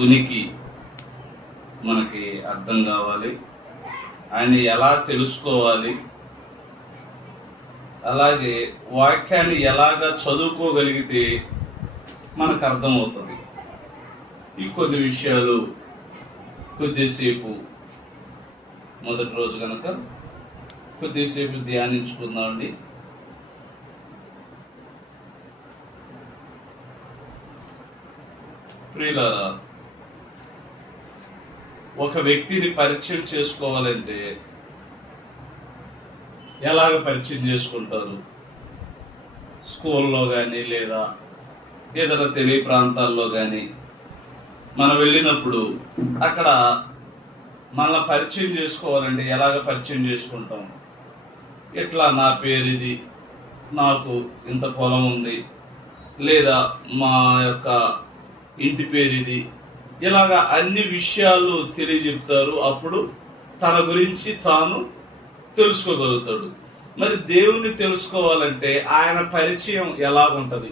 ఉనికి మనకి అర్థం కావాలి. ఆయన ఎలా తెలుసుకోవాలి, అలాగే వాక్యాన్ని ఎలాగా చదువుకోగలిగితే మనకు అర్థమవుతుంది. ఈ కొన్ని విషయాలు కొద్దిసేపు మొదటి రోజు కనుక కొద్దిసేపు ధ్యానించుకుందామండి. ప్రియులారా, ఒక వ్యక్తిని పరిచయం చేసుకోవాలంటే ఎలాగ పరిచయం చేసుకుంటారు? స్కూల్లో కానీ లేదా ఏదైనా తెలియ ప్రాంతాల్లో కానీ మనం వెళ్ళినప్పుడు అక్కడ మనల్ని పరిచయం చేసుకోవాలంటే ఎలాగ పరిచయం చేసుకుంటాం? ఎట్లా, నా పేరు ఇది, నాకు ఇంత పొలం ఉంది, లేదా మా యొక్క ఇంటి పేరు ఇది, ఇలాగా అన్ని విషయాలు తెలియజెప్తారు. అప్పుడు తన గురించి తాను తెలుసుకోగలుగుతాడు. మరి దేవుణ్ణి తెలుసుకోవాలంటే ఆయన పరిచయం ఎలాగుంటది?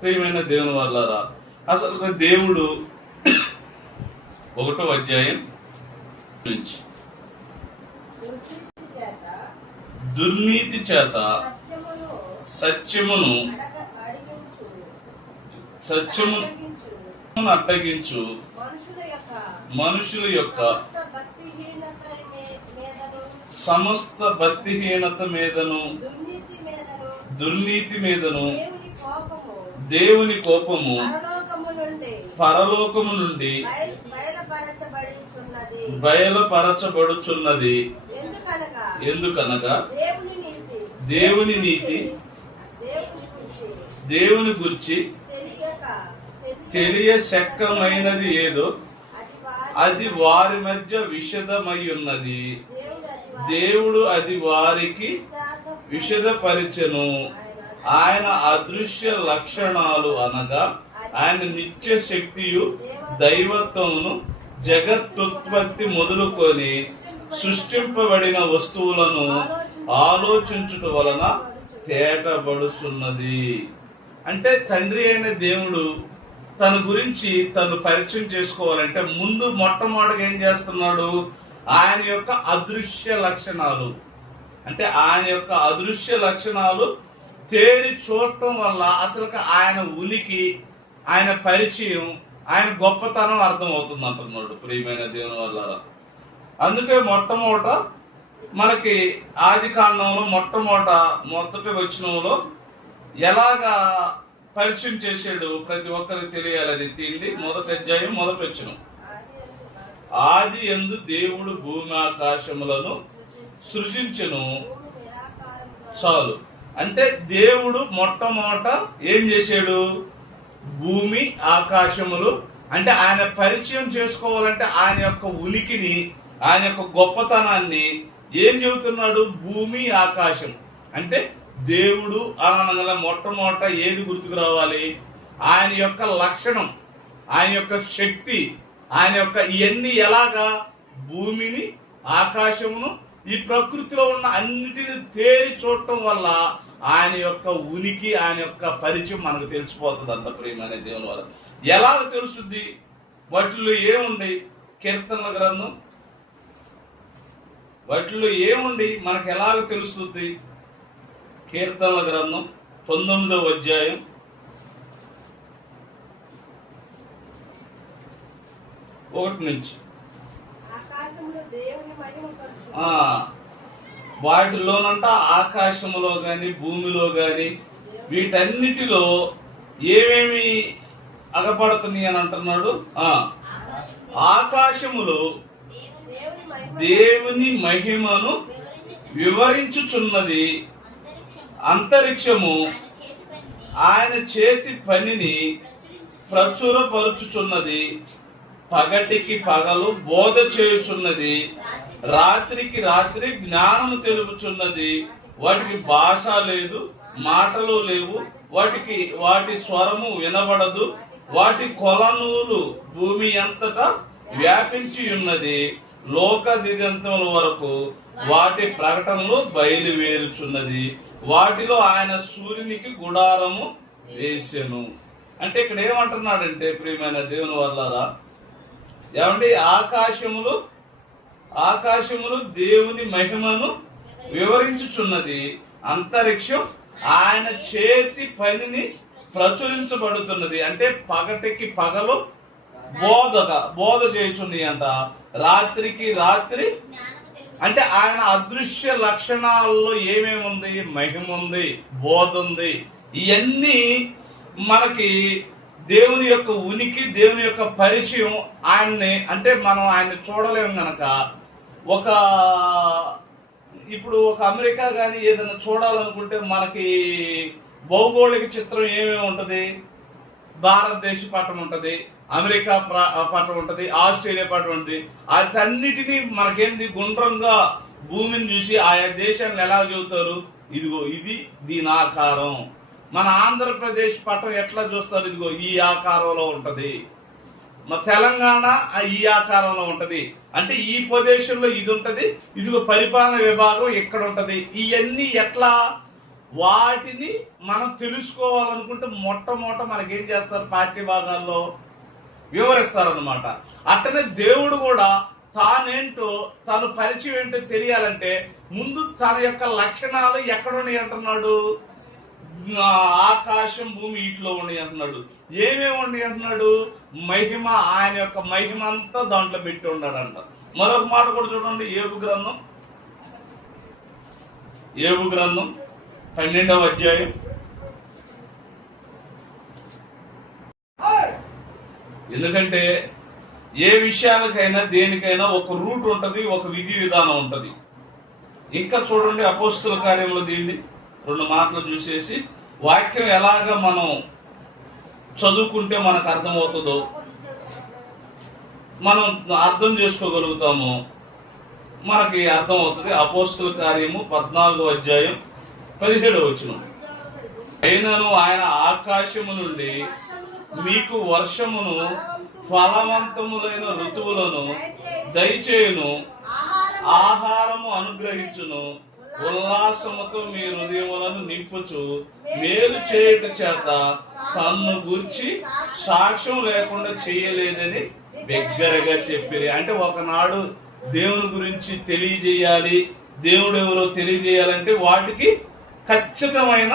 ప్రియమైన దేవుని వల్లరా, అసలు దేవుడు 1వ అధ్యాయం నుంచి దుర్నీతి చేత సత్యమును అడ్డగించు మనుషుల యొక్క సమస్త భక్తిహీనత మీదను దుర్నీతి మీదను దేవుని కోపము పరలోకము నుండి బయలుపరచబడుచున్నది. ఎందుకనగా దేవుని నీతి దేవుని గురించి తెలియశక్యమైనది ఏదో అది వారి మధ్య విషదమై ఉన్నది. దేవుడు అది వారికి విషదపరిచెను. ఆయన అదృశ్య లక్షణాలు అనగా ఆయన నిత్య శక్తియు దైవత్వమును జగత్తుత్పత్తి మొదలుకొని సృష్టింపబడిన వస్తువులను ఆలోచించుట వలన తేటబడుతున్నది. అంటే తండ్రి అయిన దేవుడు తన గురించి తను పరిచయం చేసుకోవాలంటే ముందు మొట్టమొదటిగా ఏం చేస్తున్నాడు? ఆయన యొక్క అదృశ్య లక్షణాలు, అంటే ఆయన యొక్క అదృశ్య లక్షణాలు తేరి చూడటం వల్ల అసలు ఆయన ఉనికి, ఆయన పరిచయం, ఆయన గొప్పతనం అర్థమవుతుంది అంటున్నాడు. ప్రియమైన దేవుని వల్ల అందుకే మొట్టమొదట మనకి ఆది కాండంలో మొదటి వచనంలో ఎలాగా పరిచయం చేశాడు ప్రతి ఒక్కరికి తెలియాలని తీండి. 1వ అధ్యాయం 1వ వచనం, ఆది యందు దేవుడు భూమి ఆకాశములను సృజించెను. చాలు. అంటే దేవుడు మొట్టమొదట ఏం చేశాడు? భూమి ఆకాశములు, అంటే ఆయన పరిచయం చేసుకోవాలంటే ఆయన యొక్క ఉనికిని, ఆయన యొక్క గొప్పతనాన్ని ఏం చెబుతున్నాడు? భూమి ఆకాశం అంటే దేవుడు అనగా మొట్టమొదట ఏది గుర్తుకు రావాలి? ఆయన యొక్క లక్షణం, ఆయన యొక్క శక్తి, ఆయన యొక్క ఇవన్నీ ఎలాగా భూమిని ఆకాశమును ఈ ప్రకృతిలో ఉన్న అన్నిటిని తేరి చూడటం వల్ల ఆయన యొక్క ఉనికి, ఆయన యొక్క పరిచయం మనకు తెలిసిపోతుంది అంట. ప్రియమైన దేవుని వల్ల ఎలాగ తెలుస్తుంది? వాటిల్లో ఏముంది? కీర్తనల గ్రంథం, వాటిల్లో ఏముంది మనకు ఎలాగ తెలుస్తుంది? కీర్తనల గ్రంథం 19వ అధ్యాయం 1 నుంచి వాటిలోనంట ఆకాశములో గాని భూమిలో గాని వీటన్నిటిలో ఏమేమి అగపడుతున్నాయి అని అంటున్నాడు. ఆకాశములు దేవుని మహిమను వివరించుచున్నది, అంతరిక్షము ఆయన చేతి పనిని ప్రచురపరుచుచున్నది. పగటికి పగలు బోధ చేయుచున్నది, రాత్రికి రాత్రి జ్ఞానము తెలుపుచున్నది. వాటికి భాష లేదు, మాటలు లేవు, వాటి స్వరము వినబడదు. వాటి కొలనూలు భూమి అంతటా వ్యాపించి ఉన్నది. లోక దిగంతముల వరకు వాటి ప్రకటనలు బయలువేరుచున్నది. వాటిలో ఆయన సూర్యునికి గుడారము వేసెను. అంటే ఇక్కడ ఏమంటున్నాడంటే ప్రియమైన దేవుని వల్లారా, ఏమండి, ఆకాశములు దేవుని మహిమను వివరించుచున్నది, అంతరిక్షం ఆయన చేతి పనిని ప్రచురించబడుతున్నది. అంటే పగటికి పగలు బోధ చేయుచున్నాయి అంట, రాత్రికి రాత్రి. అంటే ఆయన అదృశ్య లక్షణాల్లో ఏమేమి ఉంది? మహిమ ఉంది, బోధ ఉంది. ఇవన్నీ మనకి దేవుని యొక్క ఉనికి, దేవుని యొక్క పరిచయం. ఆయన్ని అంటే మనం ఆయన్ని చూడలేము గనక, ఇప్పుడు ఒక అమెరికా కానీ ఏదైనా చూడాలనుకుంటే మనకి భౌగోళిక చిత్రం ఏమేమి ఉంటది? భారతదేశ పటం ఉంటది, అమెరికా పటం ఉంటది, ఆస్ట్రేలియా పటం ఉంటది. వాటన్నిటినీ మనకేంటి గుండ్రంగా భూమిని చూసి ఆయా దేశాలను ఎలా చూస్తారు? ఇదిగో ఇది దీని ఆకారం. మన ఆంధ్రప్రదేశ్ పటం ఎట్లా చూస్తారు? ఇదిగో ఈ ఆకారంలో ఉంటది. మన తెలంగాణ ఈ ఆకారంలో ఉంటది. అంటే ఈ ప్రదేశంలో ఇది ఉంటది, ఇదిగో పరిపాలన విభాగం ఎక్కడ ఉంటది. ఇవన్నీ ఎట్లా? వాటిని మనం తెలుసుకోవాలనుకుంటే మొట్టమొదట మనకేం చేస్తారు? పాఠ్య భాగాల్లో వివరిస్తారనమాట. అట్టనే దేవుడు కూడా తానేంటో, తను పరిచయం ఏంటో తెలియాలంటే ముందు తన యొక్క లక్షణాలు ఎక్కడున్నాయి అంటున్నాడు? ఆకాశం భూమి వీటిలో ఉన్నాయి అంటున్నాడు. ఏమేమి ఉన్నాయి అంటున్నాడు? మహిమ, ఆయన యొక్క మహిమ అంతా దాంట్లో పెట్టి ఉన్నాడంట. మరొక మాట కూడా చూడండి, ఏబు గ్రంథం 12వ అధ్యాయం. ఎందుకంటే ఏ విషయాలకైనా దేనికైనా ఒక రూట్ ఉంటది, ఒక విధి విధానం ఉంటది. ఇంకా చూడండి అపోస్తుల కార్యంలో దీన్ని 2 మాటలు చూసేసి వాక్యం ఎలాగా మనం చదువుకుంటే మనకు అర్థమవుతుందో, మనం అర్థం చేసుకోగలుగుతామో మనకి అర్థమవుతుంది. అపోస్తుల కార్యము 14వ అధ్యాయం 17వ వచనం. అయినను ఆయన ఆకాశము నుండి మీకు వర్షమును ఫలవంతములైన ఋతువులను దయచేయును, ఆహారము అనుగ్రహించును, ఉల్లాసముతో మీ హృదయములను నింపుచు మేలు చేయుట చేత తన్ను గుర్చి సాక్ష్యం లేకుండా చేయలేదని బిగ్గరగా చెప్పిరి. అంటే ఒకనాడు దేవుని గురించి తెలియజేయాలి, దేవుడు ఎవరో తెలియజేయాలంటే వాటికి ఖచ్చితమైన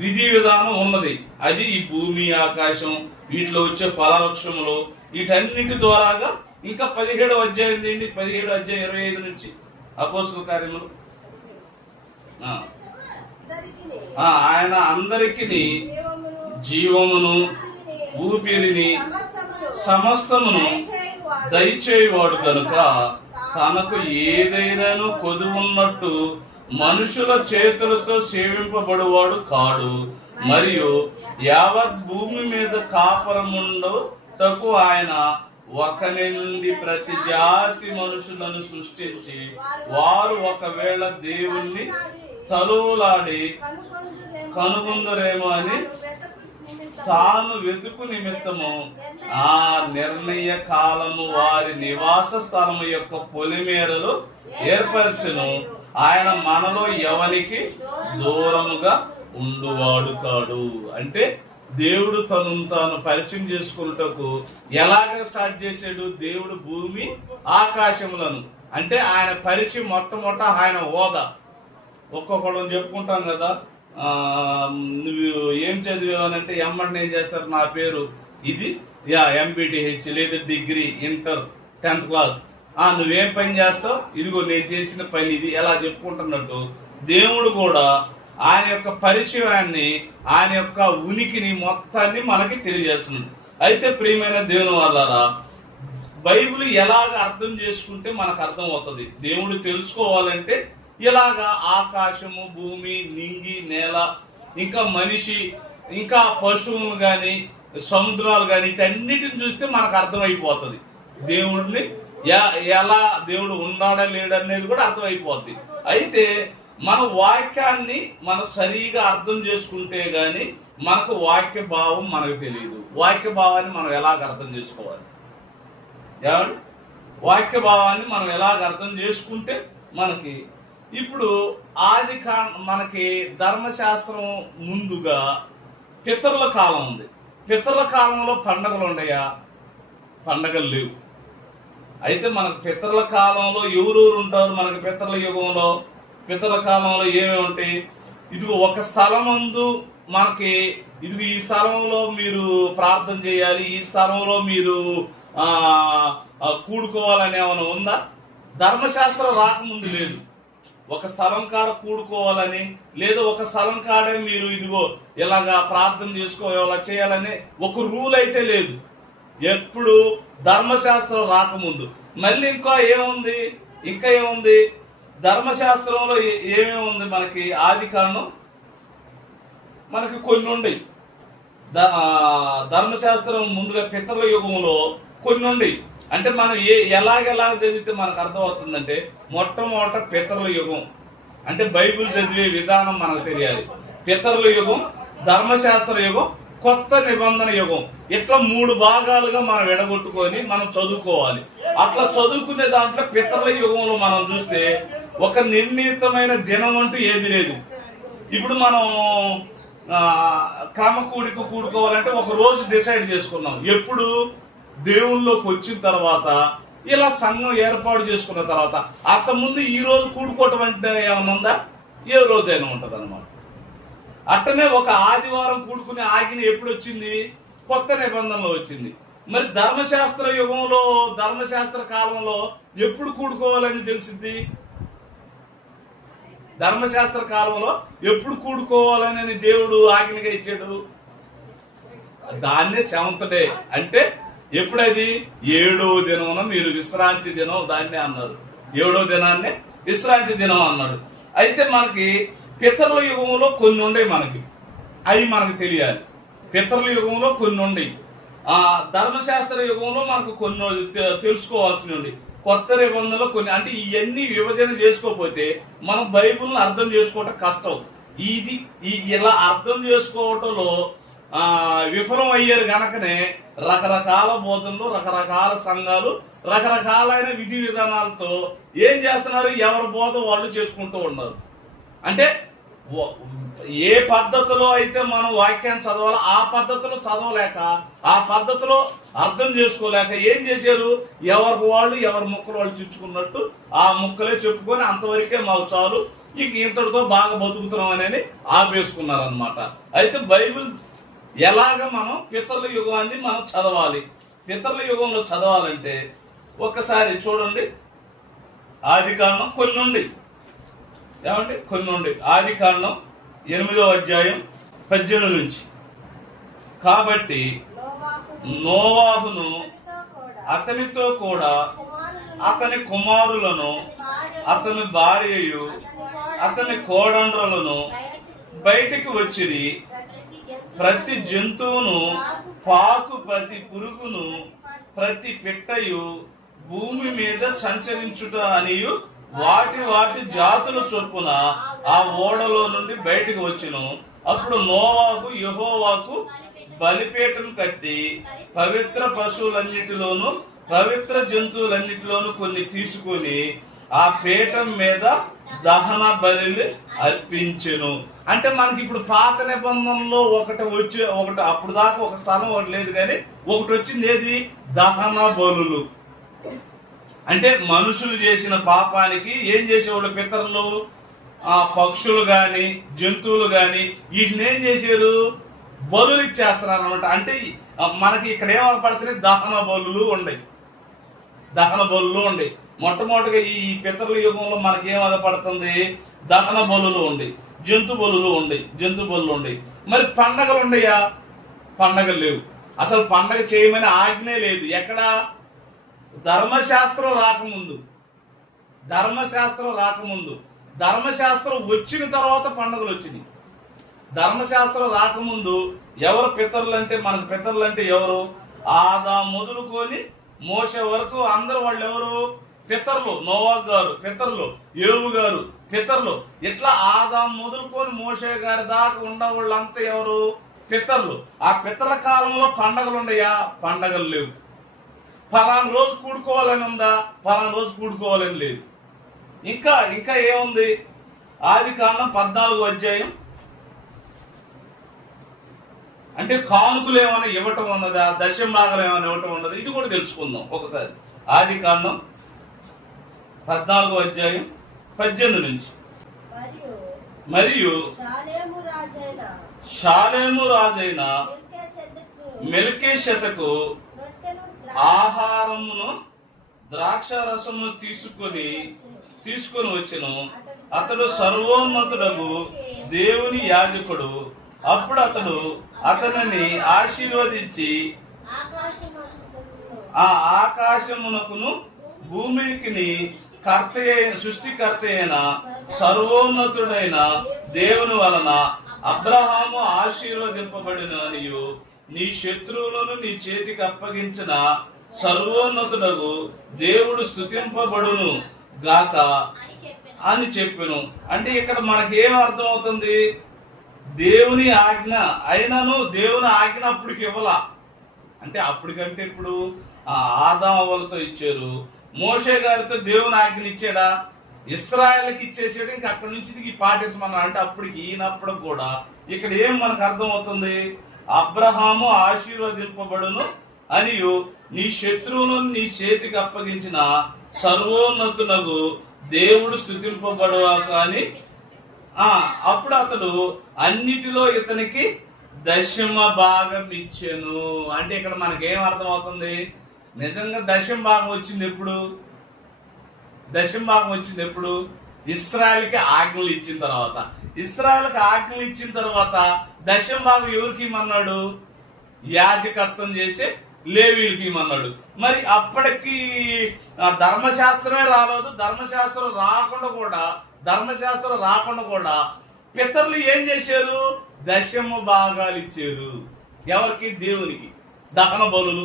విధి విధానం ఉన్నది. అది ఈ భూమి, ఆకాశం, వీటిలో వచ్చే ఫలవృక్షములు, వీటన్నిటి ద్వారాగా. ఇంకా 17వ అధ్యాయం ఏంటి? 17వ అధ్యాయం 25 నుంచి అపోస్తుల కార్యములు. ఆయన అందరికి జీవమును ఊపిరిని సమస్తమును దయచేయువాడు కనుక తనకు ఏదైనాను కొదువున్నట్టు మనుషుల చేతులతో సేవింపబడువాడు కాడు. మరియు యావత్ భూమి మీద కాపురముండుటకు ఆయన ఒకని నుండి ప్రతి జాతి మనుషులను సృష్టించి వారు ఒకవేళ దేవుణ్ణి తలువులాడి కనుగొందరేమో అని తాను వెతుకు నిమిత్తము ఆ నిర్ణయ కాలము వారి నివాస స్థలము యొక్క పొలిమేరలు ఏర్పరచును. ఆయన మనలో ఎవరికి దూరముగా ఉండువాడు కాడు. అంటే దేవుడు తాను పరిచయం చేసుకున్నటకు ఎలాగ స్టార్ట్ చేశాడు? దేవుడు భూమి ఆకాశములను, అంటే ఆయన పరిచయం మొట్టమొదట ఆయన హోదా. ఒక్కొక్కడు చెప్పుకుంటాం కదా, నువ్వు ఏం చదివానంటే ఎమ్మడిని ఏం చేస్తారు? నా పేరు ఇది, ఎంపీటీహెచ్ లేదా డిగ్రీ, ఇంటర్, 10th క్లాస్. నువ్వేం పని చేస్తావు? ఇదిగో నేను చేసిన పని ఇది, ఎలా చెప్పుకుంటున్నట్టు దేవుడు కూడా ఆయన యొక్క పరిచయాన్ని, ఆయన యొక్క ఉనికిని మొత్తాన్ని మనకి తెలియజేస్తున్నాడు. అయితే ప్రియమైన దేవుని వాళ్ళారా, బైబిల్ ఎలాగ అర్థం చేసుకుంటే మనకు అర్థం అవుతుంది. దేవుడు తెలుసుకోవాలంటే ఇలాగా ఆకాశము, భూమి, నింగి, నేల, ఇంకా మనిషి, ఇంకా పశువులు గాని, సముద్రాలు గాని, వీటన్నిటిని చూస్తే మనకు అర్థమైపోతుంది. దేవుడిని ఎలా దేవుడు ఉన్నాడా లేడనేది కూడా అర్థమైపోద్ది. అయితే మన వాక్యాన్ని మనం సరిగా అర్థం చేసుకుంటే గాని మనకు వాక్య భావం మనకు తెలియదు. వాక్య భావాన్ని మనం ఎలాగ అర్థం చేసుకోవాలి? ఏమండి, వాక్య భావాన్ని మనం ఎలాగ అర్థం చేసుకుంటే మనకి ఇప్పుడు మనకి ధర్మశాస్త్రం ముందుగా పితరుల కాలం ఉంది. పితరుల కాలంలో పండగలు ఉన్నాయా? పండగలు లేవు. అయితే మనకు పితరుల కాలంలో ఎవరెవరు ఉంటారు? మనకి పితరుల యుగంలో, పితరుల కాలంలో ఏమేమి ఉంటాయి? ఇదిగో ఒక స్థలం అందు మనకి ఇది ఈ స్థలంలో మీరు ప్రార్థన చేయాలి, ఈ స్థలంలో మీరు కూడుకోవాలని ఏమైనా ఉందా? ధర్మశాస్త్రం రాకముందు లేదు. ఒక స్థలం కాడ కూడుకోవాలని, లేదా ఒక స్థలం కాడే మీరు ఇదిగో ఇలాగా ప్రార్థన ఇలా చేయాలని ఒక రూల్ అయితే లేదు. ఎప్పుడు ధర్మశాస్త్రం రాకముందు. మళ్ళీ ఇంకా ఏముంది? ధర్మశాస్త్రంలో ఏమేమి ఉంది? మనకి ఆది కాండం మనకి కొన్ని ఉన్నాయి. ధర్మశాస్త్రం ముందుగా పితరుల యుగంలో కొన్ని ఉన్నాయి. అంటే మనం ఎలాగెలాగ చదివితే మనకు అర్థమవుతుందంటే, మొట్టమొదట పితరుల యుగం అంటే బైబిల్ చదివే విధానం మనకు తెలియాలి. పితరుల యుగం, ధర్మశాస్త్ర యుగం, కొత్త నిబంధన యుగం, ఇట్లా 3 భాగాలుగా మనం విడగొట్టుకొని మనం చదువుకోవాలి. అట్లా చదువుకునే దాంట్లో పితరుల యుగంలో మనం చూస్తే ఒక నిర్ణీతమైన దినం అంటూ ఏది లేదు. ఇప్పుడు మనం క్రమ కూడుకోవాలంటే ఒక రోజు డిసైడ్ చేసుకున్నాం. ఎప్పుడు? దేవుళ్ళలోకి వచ్చిన తర్వాత, ఇలా సంఘం ఏర్పాటు చేసుకున్న తర్వాత. అంతకుముందు ఈ రోజు కూడుకోవటం అంటే ఏమైనా ఉందా? ఏ రోజైనా ఉంటది అనమాట. అట్టనే ఒక ఆదివారం కూడుకునే ఆజ్ఞ ఎప్పుడు వచ్చింది? కొత్త నిబంధనలో వచ్చింది. మరి ధర్మశాస్త్ర యుగంలో, ధర్మశాస్త్ర కాలంలో ఎప్పుడు కూడుకోవాలని తెలిసింది? ధర్మశాస్త్ర కాలంలో ఎప్పుడు కూడుకోవాలని దేవుడు ఆజ్ఞగా ఇచ్చాడు? దాన్నే 7th డే అంటే ఎప్పుడది? 7వ దినమున మీరు విశ్రాంతి దినం దాన్నే అన్నారు. 7వ దినాన్నే విశ్రాంతి దినం అన్నాడు. అయితే మనకి పితరుల యుగంలో కొన్ని ఉండే, అవి మనకు తెలియాలి. పితరుల యుగంలో కొన్ని ఉండే, ధర్మశాస్త్ర యుగంలో మనకు కొన్ని తెలుసుకోవాల్సి ఉండి, కొత్త నిబంధనలు కొన్ని. అంటే ఇవన్నీ విభజన చేసుకోకపోతే మనం బైబిల్ని అర్థం చేసుకోవటం కష్టం. ఇలా అర్థం చేసుకోవటంలో విఫలం అయ్యారు గనకనే రకరకాల బోధనలు, రకరకాల సంఘాలు, రకరకాలైన విధి విధానాలతో ఏం చేస్తున్నారు? ఎవరి బోధ వాళ్ళు చేసుకుంటూ ఉన్నారు. అంటే ఏ పద్ధతిలో అయితే మనం వాక్యాన్ని చదవాలో ఆ పద్ధతిలో చదవలేక, ఆ పద్ధతిలో అర్థం చేసుకోలేక ఏం చేశారు? ఎవరికి వాళ్ళు ఎవరి ముక్కలు వాళ్ళు చుచ్చుకున్నట్టు ఆ ముక్కలే చెప్పుకొని అంతవరకే మాకు చాలు, ఇంతటితో బాగా బతుకుతున్నాం అని ఆపేసుకున్నారు అనమాట. అయితే బైబిల్ ఎలాగ మనం పితరుల యుగాన్ని మనం చదవాలి? పితరుల యుగంలో చదవాలంటే ఒక్కసారి చూడండి, ఆది కాండం కొన్ని ఉండి, ఏమండి కొన్ని ఉండి, ఆది కాండం 8వ అధ్యాయం 18 నుంచి. కాబట్టి నోవాహును అతనితో కూడా అతని కుమారులను, అతని భార్యయు, అతని కోడండ్రులను బయటికి వచ్చిరి. ప్రతి జంతువును, పాకు ప్రతి పురుగును, ప్రతి పిట్టయు భూమి మీద సంచరించుట అనియు వాటి జాతుల చొప్పున ఆ ఓడలో నుండి బయటకు వచ్చును. అప్పుడు నోవాహు యెహోవాకు బలిపీఠం కట్టి పవిత్ర పశువులన్నిటిలోను, పవిత్ర జంతువులన్నిటిలోను కొన్ని తీసుకుని ఆ పీఠం మీద దహన బలి అర్పించెను. అంటే మనకి ఇప్పుడు పాత నిబంధనలో ఒకటి అప్పుడు దాకా ఒక స్థలం ఒకటి లేదు, కానీ ఒకటి వచ్చింది. ఏది? దహన బలులు. అంటే మనుషులు చేసిన పాపానికి ఏం చేసేవాళ్ళు పితరులు? పక్షులు గాని, జంతువులు గాని వీటిని ఏం చేశారు? బలులు ఇచ్చేస్తున్నారు అనమాట. అంటే మనకి ఇక్కడ ఏమనపడుతున్నాయి? దహన బలులు ఉండయి. దహన బలులు ఉండయి. మొట్టమొదటిగా ఈ పితరుల యుగంలో మనకి ఏమదపడుతుంది? దహన బలులు ఉండి, జంతు బలులు ఉండి. మరి పండగలు ఉండయా? పండగలు లేవు. అసలు పండగ చేయమని ఆజ్ఞే లేదు. ఎక్కడ? ధర్మశాస్త్రం రాకముందు. ధర్మశాస్త్రం వచ్చిన తర్వాత పండుగలు వచ్చినాయి. ధర్మశాస్త్రం రాకముందు ఎవరు పితరులు అంటే, మనకు పితరులు అంటే ఎవరు? ఆదా మొదలుకొని మోషే వరకు అందరు వాళ్ళు ఎవరు? పితరులు. నోవాహు గారు పితరులు, యోబు గారు పితరులు. ఇట్లా ఆదా మొదలుకొని మోషే గారి దాకా ఉన్న వాళ్ళంతా ఎవరు? పితరులు. ఆ పితరుల కాలంలో పండగలు ఉన్నాయా? పండగలు లేవు. ఫలానా రోజు కూడుకోవాలని ఉందా? ఫలానా రోజు కూడుకోవాలని లేదు. ఇంకా ఏముంది? ఆది కాండం 14వ అధ్యాయం అంటే కానుకలు ఏమైనా ఇవ్వటం ఉన్నదా, దశమ భాగాలు ఏమైనా ఇవ్వటం ఉన్నదా, ఇది కూడా తెలుసుకుందాం ఒకసారి. ఆదికాండం 14 నుంచి. మరియు షాలేము రాజైన మెల్కీషెదెకు ఆహారమును ద్రాక్ష రసము తీసుకొని వచ్చెను. అతడు సర్వోన్నతుడగు దేవుని యాజకుడు. అప్పుడు అతడు అతనిని ఆశీర్వదించి ఆ ఆకాశమునకును భూమికి సృష్టికర్త అయిన సర్వోన్నతుడైన దేవుని వలన అబ్రహాము ఆశీర్వదింపబడిన అనియు నీ శత్రువులను నీ చేతికి అప్పగించిన సర్వోన్నతుడగు దేవుడు స్తుతింపబడును గాక అని చెప్పెను. అంటే ఇక్కడ మనకి ఏం అర్థం అవుతుంది? దేవుని ఆజ్ఞ అయినను దేవుని ఆజ్ఞ అప్పటికి ఇవ్వలా. అంటే అప్పటికంటే ఇప్పుడు ఆదాం అవ్వలతో ఇచ్చారు, మోషే గారితో దేవుని ఆజ్ఞలు ఇచ్చాడా? ఇస్రాయల్కి ఇచ్చేసాడు. ఇంకా అక్కడి నుంచి ఇది పాటించమన్నా. అంటే అప్పటికి ఈయనప్పుడు కూడా ఇక్కడ ఏం మనకు అర్థం అవుతుంది? అబ్రహాము ఆశీర్వదింపబడును అనియు నీ శత్రువులను నీ చేతికి అప్పగించిన సర్వోన్నతునకు దేవుడు స్తుతింపబడువాక అని. అప్పుడు అతడు అన్నిటిలో ఇతనికి దశమ భాగం ఇచ్చెను. అంటే ఇక్కడ మనకేం అర్థం అవుతుంది? నిజంగా దశమ భాగం వచ్చింది ఎప్పుడు? దశమ భాగం వచ్చింది ఎప్పుడు? ఇశ్రాయేలుకి ఆజ్ఞలు ఇచ్చిన తర్వాత. ఇశ్రాయేలుకి ఆజ్ఞలు ఇచ్చిన తర్వాత దశమ భాగం ఎవరికి ఇమ్మన్నాడు? యాజకత్వం చేసి లేవీలకి ఇమ్మన్నాడు. మరి అప్పటికి ధర్మశాస్త్రమే రాలేదు. ధర్మశాస్త్రం రాకుండా కూడా పితరులు ఏం చేశారు? దశమ భాగాలు ఇచ్చారు. ఎవరికి? దేవునికి. దహన బలులు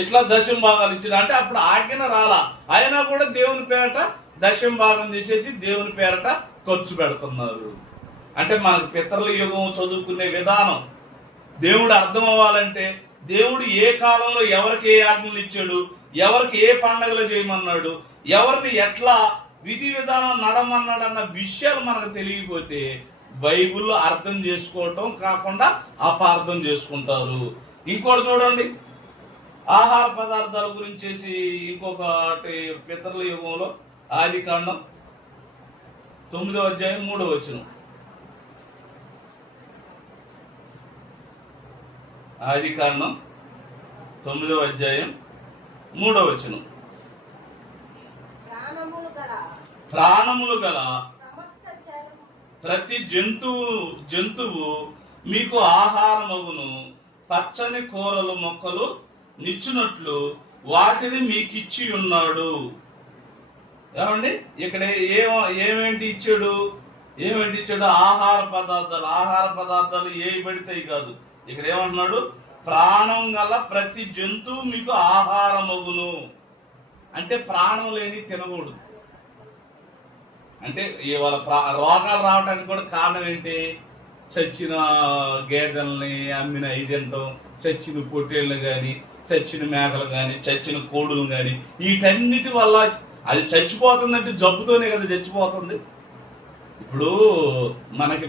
ఇట్లా దశమ భాగాలు ఇచ్చారు. అంటే అప్పుడు ఆజ్ఞ రాలా, అయినా కూడా దేవుని పేరట దశమ భాగం తీసేసి దేవుని పేరట ఖర్చు పెడుతున్నారు. అంటే మనకు పితరుల యుగం చదువుకునే విధానం దేవుడు అర్థం అవ్వాలంటే, దేవుడు ఏ కాలంలో ఎవరికి ఏ ఆజ్ఞలు ఇచ్చాడు, ఎవరికి ఏ పండుగలు చేయమన్నాడు, ఎవరిని ఎట్లా విధి విధానం నడమన్నాడు అన్న విషయాలు మనకు తెలియకపోతే బైబిల్లో అర్థం చేసుకోవటం కాకుండా అపార్థం చేసుకుంటారు. ఇంకోటి చూడండి, ఆహార పదార్థాల గురించి ఇంకొకటి పితరుల యుగంలో ఆదికాండం 9:3. ఆదికాండం 9:3. ప్రాణములు గల ప్రతి జంతువు మీకు ఆహారమగును, పచ్చని కూరలు మొక్కలు నిచ్చునట్లు వాటిని మీకిచ్చి ఉన్నాడు. ఏమండి ఇక్కడ ఏమేంటి ఇచ్చాడు? ఆహార పదార్థాలు ఏవి పడితాయి కాదు. ఇక్కడ ఏమంటున్నాడు? ప్రాణం గల ప్రతి జంతువు మీకు ఆహారమగును. అంటే ప్రాణం లేని తినకూడదు. అంటే ఇవాళ రోగాలు రావడానికి కూడా కారణం ఏంటి? చచ్చిన గేదెల్ని అమ్మిన తినటం, చచ్చిన పొట్టేళ్ళు గాని, చచ్చిన మేకలు గాని, చచ్చిన కోడులు గాని, వీటన్నిటి వల్ల అది చచ్చిపోతుందంటే జబ్బుతోనే కదా చచ్చిపోతుంది. ఇప్పుడు మనకి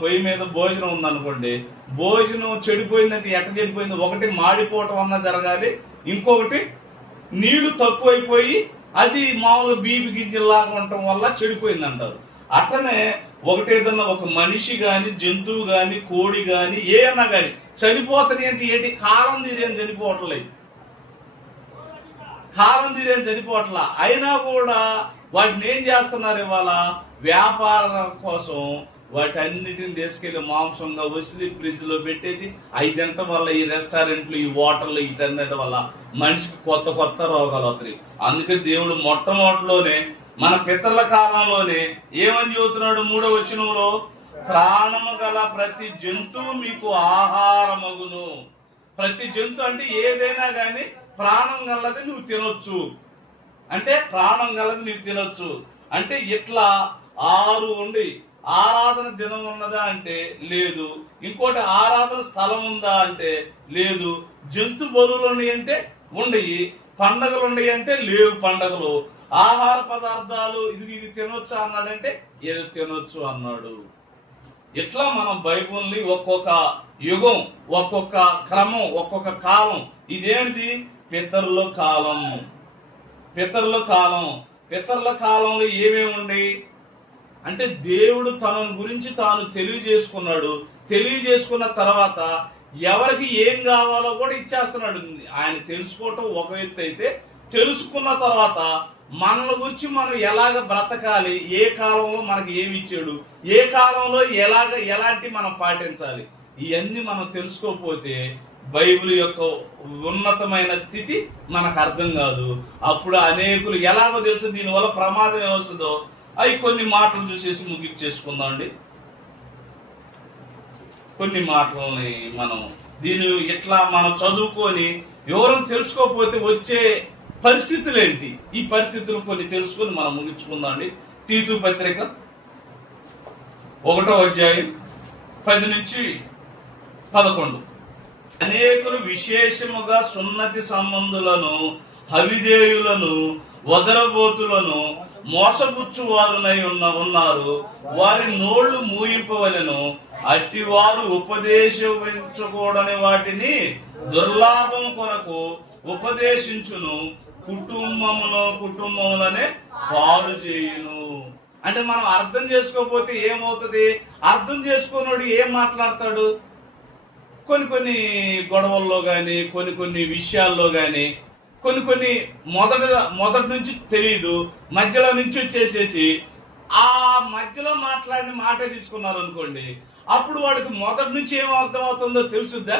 పొయ్యి మీద భోజనం ఉందనుకోండి, భోజనం చెడిపోయిందంటే ఎట్ట చెడిపోయింది? ఒకటి మాడిపోవటం అన్నా జరగాలి, ఇంకొకటి నీళ్లు తక్కువైపోయి అది మామూలుగా బీపి గింజల్లాగా ఉండటం వల్ల చెడిపోయింది అంటారు. అట్లనే ఒకటేదన్నా ఒక మనిషి గాని, జంతువు గాని, కోడి గాని, ఏమన్నా గాని చనిపోతుంది అంటే ఏంటి? కాలం తీరేని చనిపోవట్లేదు. అయినా కూడా వాటిని ఏం చేస్తున్నారు? ఇవాళ వ్యాపారం కోసం వాటన్నిటిని తీసుకెళ్లి మాంసంగా వసిలి ఫ్రిడ్జ్ లో పెట్టేసి 5 గంటల వల్ల ఈ రెస్టారెంట్లు, ఈ హోటళ్ళు, వీటన్నిటి వల్ల మనిషికి కొత్త రోగాలు వస్తాయి. అందుకే దేవుడు మొట్టమొదటిలోనే మన పితరుల కాలంలోనే ఏమని చెబుతున్నాడు? 3వ వచనంలో, ప్రాణము గల ప్రతి జంతువు మీకు ఆహారమగును. ప్రతి జంతువు అంటే ఏదైనా గాని ప్రాణం గలది నువ్వు తినొచ్చు. అంటే ఇట్లా 6 ఉండి ఆరాధన దినం ఉన్నదా అంటే లేదు. ఇంకోటి ఆరాధన స్థలం ఉందా అంటే లేదు. జంతు బలులు ఉన్నాయి అంటే ఉండయి. పండగలు ఉన్నాయి అంటే లేవు పండగలు. ఆహార పదార్థాలు ఇది తినొచ్చు అన్నాడంటే ఏదో తినొచ్చు అన్నాడు. ఇట్లా మనం బైబుల్ని ఒక్కొక్క యుగం, ఒక్కొక్క క్రమం, ఒక్కొక్క కాలం. ఇదేంటిది? పితరుల కాలం. పితరుల కాలం. పితరుల కాలంలో ఏమేమి ఉండి అంటే దేవుడు తన గురించి తాను తెలియజేసుకున్నాడు. తెలియజేసుకున్న తర్వాత ఎవరికి ఏం కావాలో కూడా ఇచ్చేస్తున్నాడు. ఆయన తెలుసుకోవటం ఒక ఎత్తు అయితే, తెలుసుకున్న తర్వాత మన గురించి మనం ఎలాగ బ్రతకాలి, ఏ కాలంలో మనకి ఏమి ఇచ్చాడు, ఏ కాలంలో ఎలాంటి మనం పాటించాలి, ఇవన్నీ మనం తెలుసుకోకపోతే బైబిల్ యొక్క ఉన్నతమైన స్థితి మనకు అర్థం కాదు. అప్పుడు అనేకులు ఎలాగో తెలుసు దీనివల్ల ప్రమాదం ఏమొస్తుందో అవి కొన్ని మాటలు చూసేసి ముగించేసుకుందాం అండి. కొన్ని మాటలని మనం దీని ఇట్లా మనం చదువుకొని వివరం తెలుసుకోకపోతే వచ్చే పరిస్థితులు ఏంటి, ఈ పరిస్థితులు కొన్ని తెలుసుకొని మనం ముగించుకుందాం అండి. తీతు పత్రిక 1వ అధ్యాయం 10 నుంచి 11. అనేకులు విశేషముగా సున్నతి సంబంధులను, అవిధేయులను, వదరబోతులను, మోసపుచ్చువారునై ఉన్నారు. వారి నోళ్లు మూయింపవలెను. అట్టివారు ఉపదేశించకూడని వాటిని దుర్లాభం కొరకు ఉపదేశించును. కుటుంబములనే పాడు చేయును. అంటే మనం అర్థం చేసుకోకపోతే ఏమవుతుంది? అర్థం చేసుకున్నాడు ఏం మాట్లాడతాడు? కొన్ని గొడవల్లో గాని, కొన్ని విషయాల్లో గాని, కొన్ని మొదటి నుంచి తెలియదు, మధ్యలో నుంచి వచ్చేసేసి ఆ మధ్యలో మాట్లాడిన మాటే తీసుకున్నారు అనుకోండి. అప్పుడు వాడికి మొదటి నుంచి ఏం అర్థమవుతుందో తెలుసుద్దా?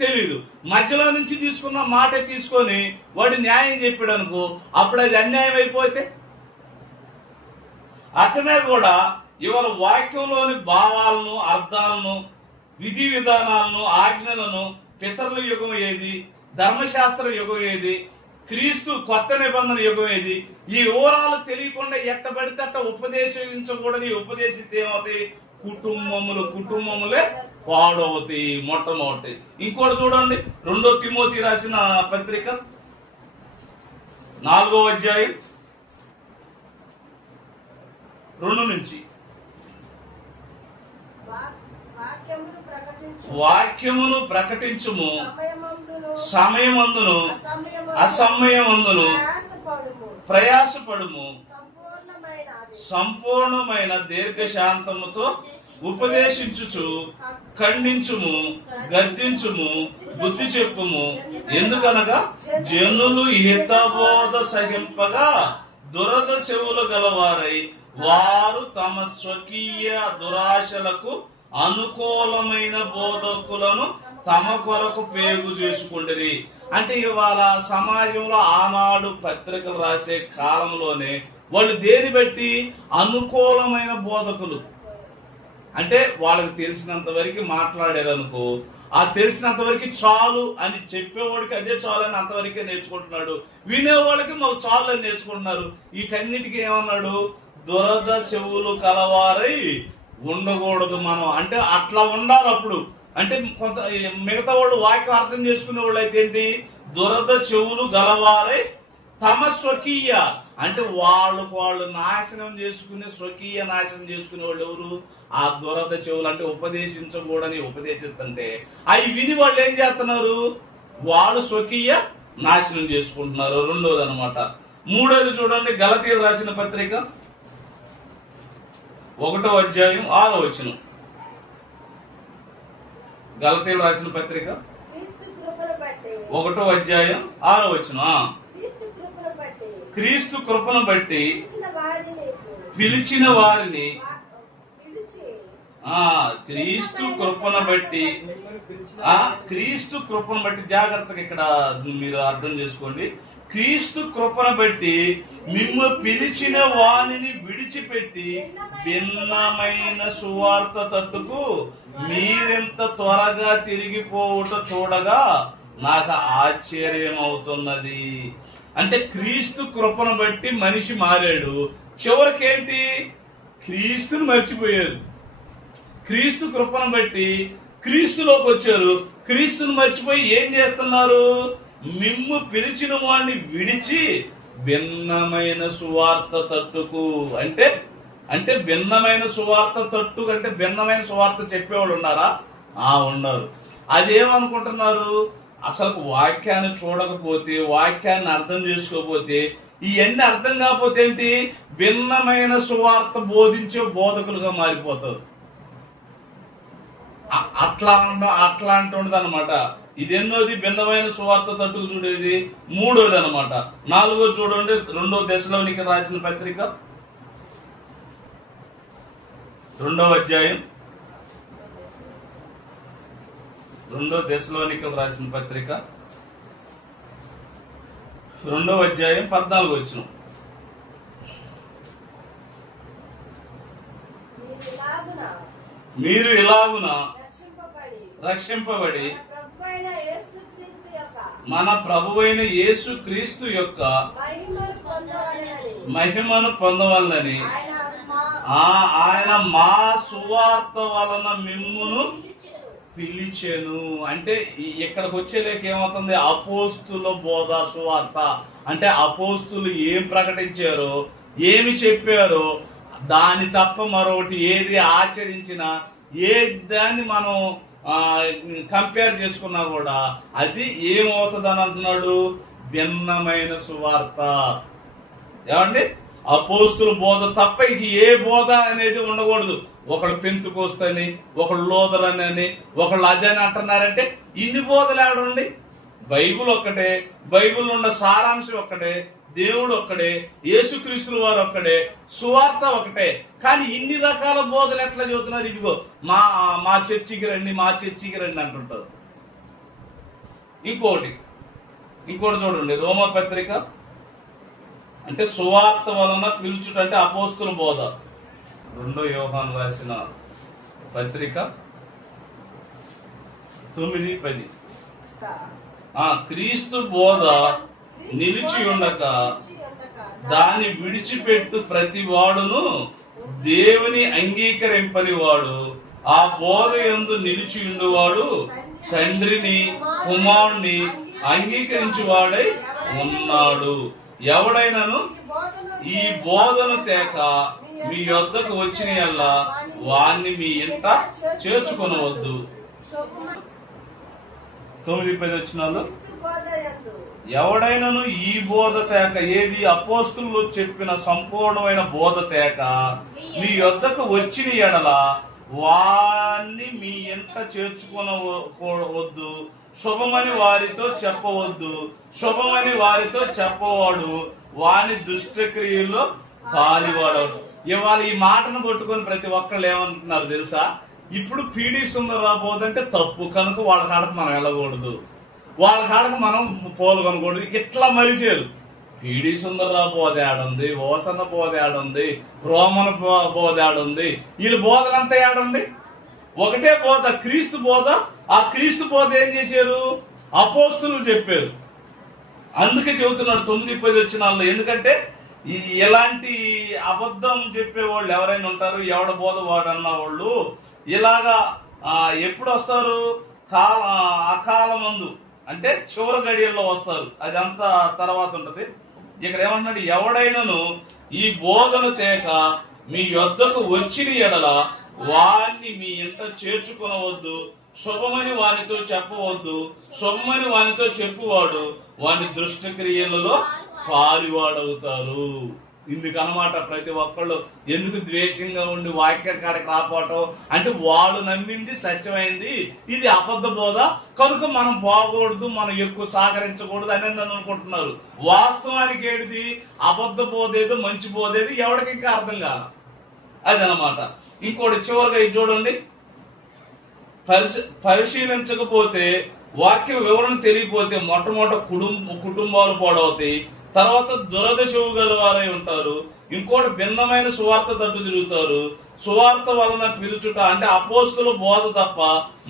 తెలీదు. మధ్యలో నుంచి తీసుకున్న మాటే తీసుకొని వాడు న్యాయం చెప్పాడు అనుకో, అప్పుడు అది అన్యాయం అయిపోతే. అతనే కూడా ఇవాళ వాక్యంలోని భావాలను, అర్థాలను, విధి విధానాలను, ఆజ్ఞలను, పితరుల యుగం ఏది, ధర్మశాస్త్ర యుగం ఏది, క్రీస్తు కొత్త నిబంధన యుగం ఏది, ఈ వివరాలు తెలియకుండా ఎట్టబడితే అట్ట ఉపదేశించకూడని ఉపదేశిస్తే ఏమవుతాయి? కుటుంబములే పాడవుతాయి. మొట్టమొదటి. ఇంకోటి చూడండి, 2 తిమోతి రాసిన పత్రిక 4వ అధ్యాయం 2 నుంచి. వాక్యమును ప్రకటించుము, సమయమందును అసమయమందును ప్రయాసపడుము, సంపూర్ణమైన దీర్ఘశాంతముతో ఉపదేశించుచు, ఖండించుము, గర్జించుము, బుద్ధి చెప్పుము. ఎందుకనగా జనులు హితబోధ సహింపగా దురద చెవులు గలవారై వారు తమ స్వకీయ దురాశలకు అనుకూలమైన బోధకులను తమ కొరకు పేరు చేసుకుంటారు. అంటే ఇవాళ సమాజంలో ఆనాడు పత్రికలు రాసే కాలంలోనే వాళ్ళు దేని బట్టి అనుకూలమైన బోధకులు అంటే వాళ్ళకి తెలిసినంత వరకు మాట్లాడారు అనుకో, ఆ తెలిసినంత వరకు చాలు అని చెప్పేవాడికి అదే చాలు అని అంతవరకే నేర్చుకుంటున్నాడు. వినేవాళ్ళకి మాకు చాలు అని నేర్చుకుంటున్నారు. వీటన్నిటికీ ఏమన్నాడు? దురద చెవులు కలవారై ఉండకూడదు మనం. అంటే అట్లా ఉండాలి. అప్పుడు అంటే కొంత మిగతా వాళ్ళు వాక్యం అర్థం చేసుకునే వాళ్ళు అయితే ఏంటి? దురద చెవులు గలవారై తమ స్వకీయ అంటే వాళ్ళు నాశనం చేసుకునే, స్వకీయ నాశనం చేసుకునే వాళ్ళు ఎవరు? ఆ దురద చెవులు. అంటే ఉపదేశించకూడని ఉపదేశిస్తుంటే అవి విని వాళ్ళు ఏం చేస్తున్నారు? వాళ్ళు స్వకీయ నాశనం చేసుకుంటున్నారు. రెండోది అనమాట. మూడోది చూడండి, గలతీయులు రాసిన పత్రిక 1వ అధ్యాయం 6వ వచనం. గలతీయులు రాసిన పత్రిక 1వ అధ్యాయం 6వ వచనం. క్రీస్తు కృపను బట్టి పిలిచిన వారిని క్రీస్తు కృపను బట్టి జాగ్రత్తగా ఇక్కడ మీరు అర్థం చేసుకోండి. క్రీస్తు కృపను బట్టి మిమ్ము పిలిచిన వాణిని విడిచిపెట్టి భిన్నమైన సువార్త తట్టుకు మీరెంత త్వరగా తిరిగిపోవుట చూడగా నాకు ఆశ్చర్యం అవుతున్నది. అంటే క్రీస్తు కృపను బట్టి మనిషి మారాడు. చివరికేంటి? క్రీస్తుని మర్చిపోయారు. క్రీస్తు కృపను బట్టి క్రీస్తులోకి వచ్చారు. క్రీస్తుని మర్చిపోయి ఏం చేస్తున్నారు? మిమ్ము పిలిచిన వాడిని విడిచి భిన్నమైన సువార్త తట్టుకు. అంటే అంటే భిన్నమైన సువార్త తట్టు అంటే భిన్నమైన సువార్త చెప్పేవాళ్ళు ఉన్నారా? ఉన్నారు. అదేమనుకుంటున్నారు, అసలు వాక్యాన్ని చూడకపోతే, వాక్యాన్ని అర్థం చేసుకోకపోతే, ఇవన్నీ అర్థం కాకపోతే ఏంటి, భిన్నమైన సువార్త బోధించే బోధకులుగా మారిపోతారు. అట్లా అంటుండదు అనమాట. ఇది ఎన్నోది భిన్నమైన సువార్త తట్టుకు చూడేది. మూడోది అనమాట. నాలుగోది చూడండి, 2వ దశలోనికి రాసిన పత్రిక 2వ అధ్యాయం, 2వ దశలోనికలు రాసిన పత్రిక 2వ అధ్యాయం 14వ వచనం. మీరు ఇలాగున రక్షింపబడి మన ప్రభువైన యేసు క్రీస్తు యొక్క మహిమను పొందవలనని ఆయన మా సువార్త వలన మిమ్మును పిలిచెను. అంటే ఇక్కడికి వచ్చేలేక ఏమవుతుంది, అపోస్తుల బోధ సువార్త అంటే అపోస్తులు ఏం ప్రకటించారో, ఏమి చెప్పారో దాని తప్ప మరొకటి ఏది ఆచరించినా, ఏ దాన్ని మనం కంపేర్ చేసుకున్నా కూడా అది ఏమవుతుంది అని అంటున్నాడు, భిన్నమైన సువార్త. ఏమండి, అపోస్తుల బోధ తప్ప ఇక ఏ బోధ అనేది ఉండకూడదు. ఒకళ్ళు పెంతుకోస్తని, ఒకళ్ళు లోదరని, ఒకళ్ళు అదని అంటున్నారంటే ఇన్ని బోధలు ఆడండి. బైబుల్ ఒక్కటే, బైబుల్ ఉన్న సారాంశం ఒక్కటే, దేవుడు ఒక్కడే, యేసుక్రీస్తుల వారు ఒక్కడే, సువార్త ఒకటే. కానీ ఇన్ని రకాల బోధలు ఎట్లా చెబుతున్నారు? ఇదిగో మా చర్చికి రండి, మా చర్చికి రండి అంటుంటారు. ఇంకోటి చూడండి, రోమా పత్రిక అంటే సువార్త వలన పిలుచుట అంటే అపోస్తుల బోధ. 2వ యోహాను రాసిన పత్రిక 9:10. క్రీస్తు బోధ నిలిచి ఉండక దాన్ని విడిచిపెట్టు ప్రతి వాడును దేవుని అంగీకరింపని వాడు, ఆ బోధ యందు నిలిచి ఉండువాడు తండ్రిని కుమారుని అంగీకరించువాడై ఉన్నాడు. ఎవడైనాను ఈ బోధను తేక మీ యొద్దకు వచ్చిన యెడల వాణ్ణి మీ ఇంట చేర్చుకొనవద్దు. 9:10 వచనాలు, ఎవడైనాను ఈ బోధ తేక, ఏది అపోస్తులు చెప్పిన సంపూర్ణమైన బోధ తేక మీ యొద్దకు వచ్చిన యెడల వాణ్ణి మీ ఇంట చేర్చుకొనవద్దు. శుభమని వారితో చెప్పవద్దు. శుభమని వారితో చెప్పవాడు వాని దుష్టక్రియల్లో పాలివాడు. ఇవాళ ఈ మాటను కొట్టుకొని ప్రతి ఒక్కళ్ళు ఏమంటున్నారు తెలుసా, ఇప్పుడు పీడీ సుందరరావు బోధంటే తప్పు కనుక వాళ్ళ కాడకు మనం వెళ్ళకూడదు, వాళ్ళ కాడకు మనం పోలు కొనకూడదు. ఇట్లా మలిచారు. పీడీ సుందరరావు బోధ ఏడుంది, ఓసన్న బోధ ఏడుంది, రోమన బోధ ఏడుంది, వీళ్ళ బోధలంతా ఏడుంది. ఒకటే బోధ, క్రీస్తు బోధ. ఆ క్రీస్తు బోధ ఏం చేశారు, అపోస్తులు చెప్పారు. అందుకే చెబుతున్నాడు 9:10 వచనాల్లో. ఎందుకంటే ఎలాంటి అబద్ధం చెప్పేవాళ్ళు ఎవరైనా ఉంటారు, ఎవడ బోధ వాడన్న వాళ్ళు ఇలాగా ఎప్పుడు వస్తారు, అకాలమందు అంటే చివరి గడియల్లో వస్తారు. అదంతా తర్వాత ఉంటది. ఇక్కడ ఏమన్నాడు, ఎవడైనాను ఈ బోధను తేక మీ యొద్దకు వచ్చిన యెడల వాణ్ణి మీ ఇంట చేర్చుకొనవద్దు. శుభమని వానితో చెప్పవద్దు. శుభమని వానితో చెప్పువాడు వాని దుష్టక్రియలలో పారివాడవుతారు. ఇందుకనమాట ప్రతి ఒక్కళ్ళు ఎందుకు ద్వేషంగా ఉండి వాక్య కాడకి రాపోవటం అంటే, వాడు నమ్మింది సత్యమైంది, ఇది అబద్ధ బోధ కనుక మనం పోకూడదు, మనం ఎక్కువ సహకరించకూడదు అని అనుకుంటున్నారు. వాస్తవానికి ఏడిది అబద్ధ బోధేదో మంచి బోధేది ఎవరికి ఇంకా అర్థం కాల. అదనమాట. ఇంకోటి చివరిగా ఇది చూడండి, పరిశీలించకపోతే వాక్య వివరణ తెలియకపోతే మొట్టమొదట కుటుంబాలు పాడవుతాయి. తర్వాత దురదశవు గల వారై ఉంటారు. ఇంకోటి భిన్నమైన సువార్త తట్టు తిరుగుతారు. సువార్త వలన పిలుచుట అంటే అపోస్తుల బోధ తప్ప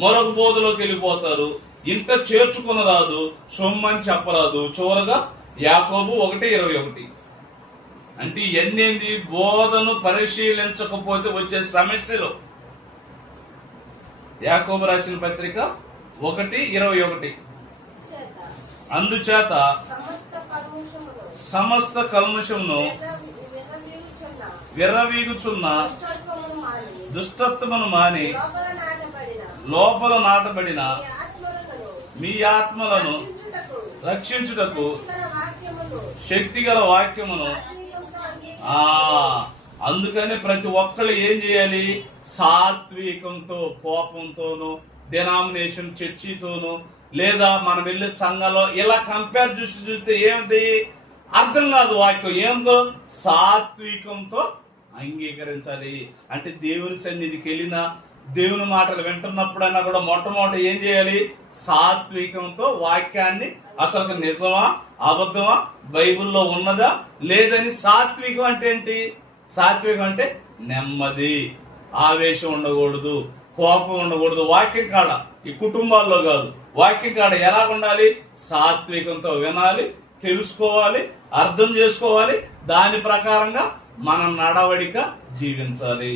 మరొక బోధలోకి వెళ్ళిపోతారు. ఇంకా చేర్చుకునరాదు, సొమ్మని చెప్పరాదు. చివరగా యాకోబు 1:21. అంటే ఇవన్నీ బోధను పరిశీలించకపోతే వచ్చే సమస్యలు. యాకోబు రాసిన పత్రిక 1:21. అందుచేత సమస్త కల్మషమును విర్రవీగుచున్న దుష్టత్వమును మాని, దుష్టత్వమును మాని లోపల నాటబడిన లోపల నాటబడిన మీ ఆత్మలను మీ ఆత్మలను రక్షించుటకు శక్తిగల వాక్యమును శక్తిగల వాక్యమును సాత్వికంతో ఆ అందుకని ప్రతి ఒక్కళ్ళు ఏం చేయాలి? సాత్వికంతో, కోపంతోనూ, డినామినేషన్ చర్చితోనూ, లేదా మనం వెళ్ళే సంఘంలో ఇలా కంపేర్ చూస్తే ఏమిటి అర్థం కాదు. వాక్యం ఏందో సాత్వికంతో అంగీకరించాలి. అంటే దేవుని సన్నిధికి వెళ్ళినా, దేవుని మాటలు వింటున్నప్పుడైనా కూడా మొట్టమొదటి ఏం చేయాలి? సాత్వికంతో వాక్యాన్ని అసలు నిజమా అబద్ధమా, బైబిల్లో ఉన్నదా లేదని. సాత్వికం అంటే ఏంటి? సాత్వికం అంటే నెమ్మది, ఆవేశం ఉండకూడదు, కోపం ఉండకూడదు. వాక్యం కాడ, ఈ కుటుంబాల్లో కాదు, వాక్యం కాడ ఎలా ఉండాలి? సాత్వికంతో వినాలి, తెలుసుకోవాలి, అర్థం చేసుకోవాలి, దాని ప్రకారంగా మన నడవడిక జీవించాలి.